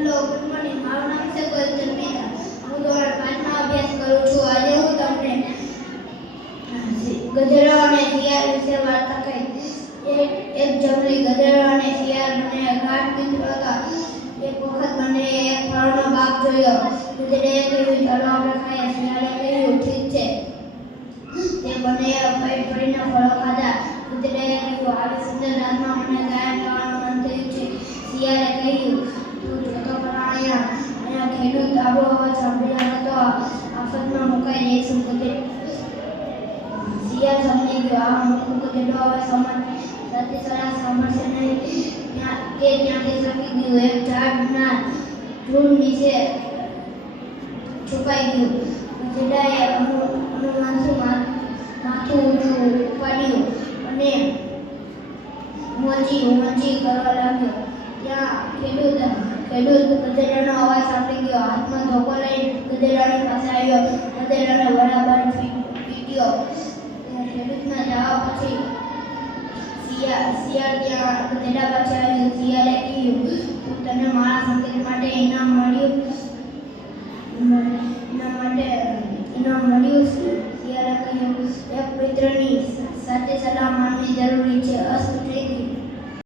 Hello, good morning. મારું નામ છે ગોલચંદ મહેતા. હું ધોરણ 5માં અભ્યાસ કરું છું. આજે હું તમને ગધેડો અને શિયાળ વિશે વાર્તા કહીશ. એક જંગલી ગધેડો અને શિયાળ બંને ગાઢ મિત્રો હતા. એક વખત બંને એક ફળનો બાગ જોયો. ગધેડાએ કહ્યું, ચાલો આપણે ખાઈએ. શિયાળે કહ્યું, ઠીક છે. તે બંને પેટ ભરીને ફળો ખાધા. ગધેડાએ કહ્યું, આવી સુંદર રાતમાં મને ગાયન ગાવાનું મન થયું છે. શિયાળે કહ્યું, તું જોતો પ્રાણીયા, અહીંયા ખેડૂત આવો અવાજ સાંભળ્યા તો આફતમાં મુકાઈ જઈશું. શિયાળ સમજી ગયો, આ મૂર્ખ ગધેડો હવે સાથે સલાહ સાંભળશે નહીં. તે ત્યાંથી સરકી ગયું. એક ઝાડના ઝૂંડ નીચે છુપાઈ ગયું. ગધેડાએ અનુમાનથી માથું ઊંચું ઉપાડ્યું અને મોજી કરવા લાગ્યો. ત્યાં ખેડૂત ગધેડાનો અવાજ સાંભળી ગયો. હાથમાં ધોકો લઈ ગધેડાની પાસે આવ્યો. ગધેડાને બરાબર પીટ્યો. ખેડૂતના જવા પછી શિયાળ ત્યાં ગધેડા પાસે આવ્યું. શિયાળે કહ્યું, તને મારા સંકેત માટે ઇનામ મળ્યું. શિયાળે કહ્યું, એક મિત્રની સાચી સલાહ માનવી જરૂરી છે. અસ્ત થઈ ગયું.